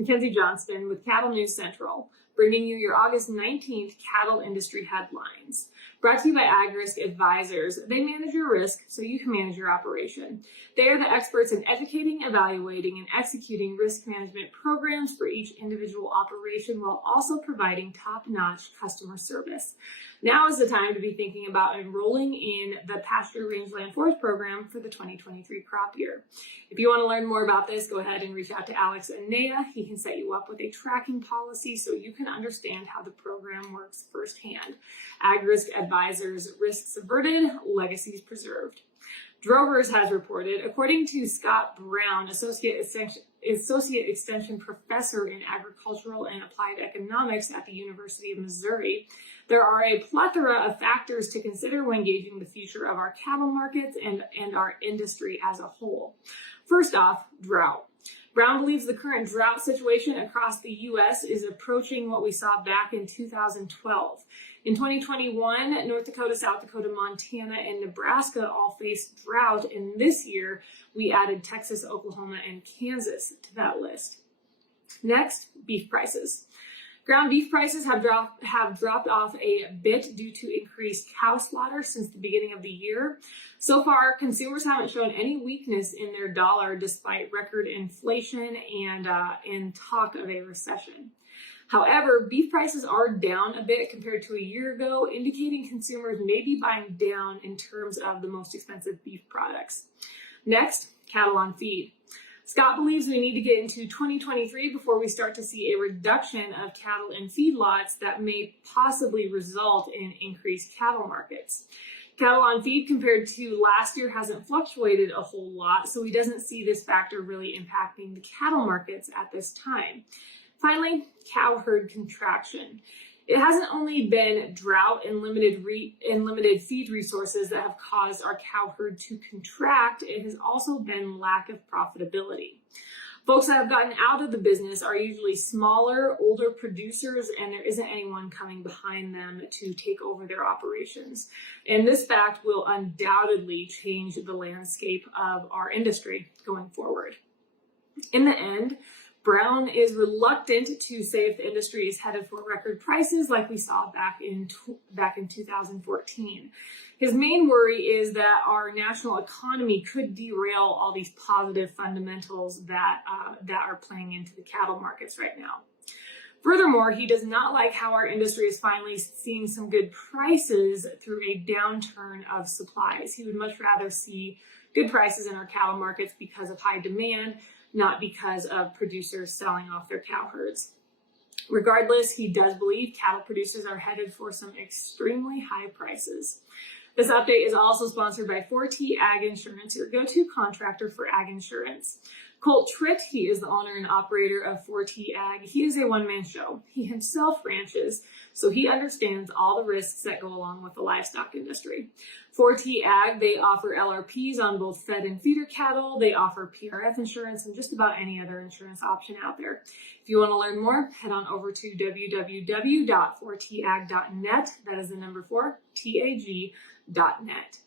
Mackenzie Johnston with Cattle News Central, bringing you your August 19th cattle industry headlines. Brought to you by AgRisk Advisors. They manage your risk so you can manage your operation. They are the experts in educating, evaluating, and executing risk management programs for each individual operation while also providing top-notch customer service. Now is the time to be thinking about enrolling in the Pasture Rangeland Forage Program for the 2023 crop year. If you want to learn more about this, go ahead and reach out to Alex Anea. He can set you up with a tracking policy so you can understand how the program works firsthand. AgRisk Advisors, risks averted, legacies preserved. Drovers has reported, according to Scott Brown, Associate Extension Professor in Agricultural and Applied Economics at the University of Missouri, there are a plethora of factors to consider when gauging the future of our cattle markets and our industry as a whole. First off, drought. Brown believes the current drought situation across the U.S. is approaching what we saw back in 2012. In 2021, North Dakota, South Dakota, Montana, and Nebraska all faced drought, and this year we added Texas, Oklahoma, and Kansas to that list. Next, beef prices. Ground beef prices have dropped off a bit due to increased cow slaughter since the beginning of the year. So far, consumers haven't shown any weakness in their dollar despite record inflation and talk of a recession. However, beef prices are down a bit compared to a year ago, indicating consumers may be buying down in terms of the most expensive beef products. Next, cattle on feed. Scott believes we need to get into 2023 before we start to see a reduction of cattle in feedlots that may possibly result in increased cattle markets. Cattle on feed compared to last year hasn't fluctuated a whole lot, so he doesn't see this factor really impacting the cattle markets at this time. Finally, cow herd contraction. It hasn't only been drought and limited feed resources that have caused our cow herd to contract, it has also been lack of profitability. Folks that have gotten out of the business are usually smaller, older producers, and there isn't anyone coming behind them to take over their operations. And this fact will undoubtedly change the landscape of our industry going forward. In the end, Brown is reluctant to say if the industry is headed for record prices like we saw back in 2014. His main worry is that our national economy could derail all these positive fundamentals that are playing into the cattle markets right now. Furthermore, he does not like how our industry is finally seeing some good prices through a downturn of supplies. He would much rather see good prices in our cattle markets because of high demand, not because of producers selling off their cow herds. Regardless, he does believe cattle producers are headed for some extremely high prices. This update is also sponsored by 4T Ag Insurance, your go-to contractor for ag insurance. Colt Tritt, he is the owner and operator of 4T Ag. He is a one-man show. He himself ranches, so he understands all the risks that go along with the livestock industry. 4T Ag, they offer LRPs on both fed and feeder cattle. They offer PRF insurance and just about any other insurance option out there. If you want to learn more, head on over to www.4tag.net. That is the number 4tag.net.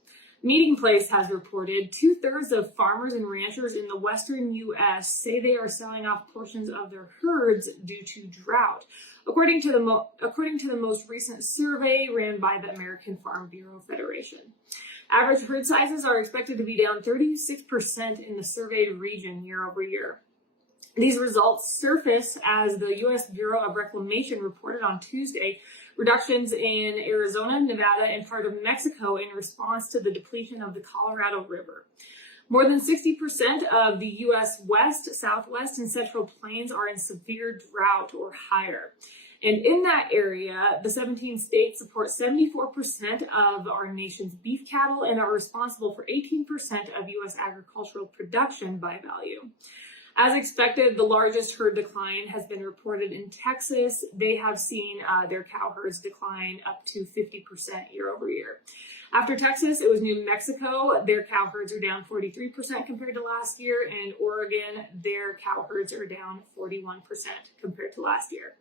Meeting Place has reported 2/3 of farmers and ranchers in the western U.S. say they are selling off portions of their herds due to drought, according to the most recent survey ran by the American Farm Bureau Federation. Average herd sizes are expected to be down 36% in the surveyed region year over year. These results surface as the U.S. Bureau of Reclamation reported on Tuesday reductions in Arizona, Nevada, and part of Mexico in response to the depletion of the Colorado River. More than 60% of the U.S. West, Southwest, and Central Plains are in severe drought or higher. And in that area, the 17 states support 74% of our nation's beef cattle and are responsible for 18% of U.S. agricultural production by value. As expected, the largest herd decline has been reported in Texas. They have seen their cow herds decline up to 50% year over year. After Texas, it was New Mexico. Their cow herds are down 43% compared to last year, and Oregon, their cow herds are down 41% compared to last year.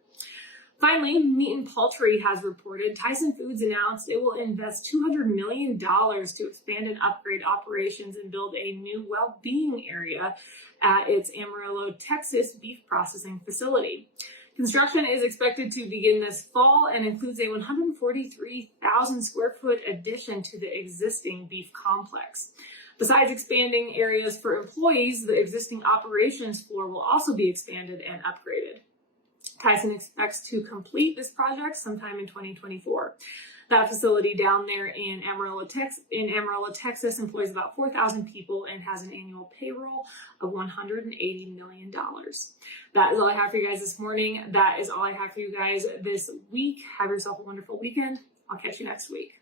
Finally, Meat and Poultry has reported Tyson Foods announced it will invest $200 million to expand and upgrade operations and build a new well-being area at its Amarillo, Texas beef processing facility. Construction is expected to begin this fall and includes a 143,000 square foot addition to the existing beef complex. Besides expanding areas for employees, the existing operations floor will also be expanded and upgraded. Tyson expects to complete this project sometime in 2024. That facility down there in Amarillo, Texas employs about 4,000 people and has an annual payroll of $180 million. That is all I have for you guys this morning. That is all I have for you guys this week. Have yourself a wonderful weekend. I'll catch you next week.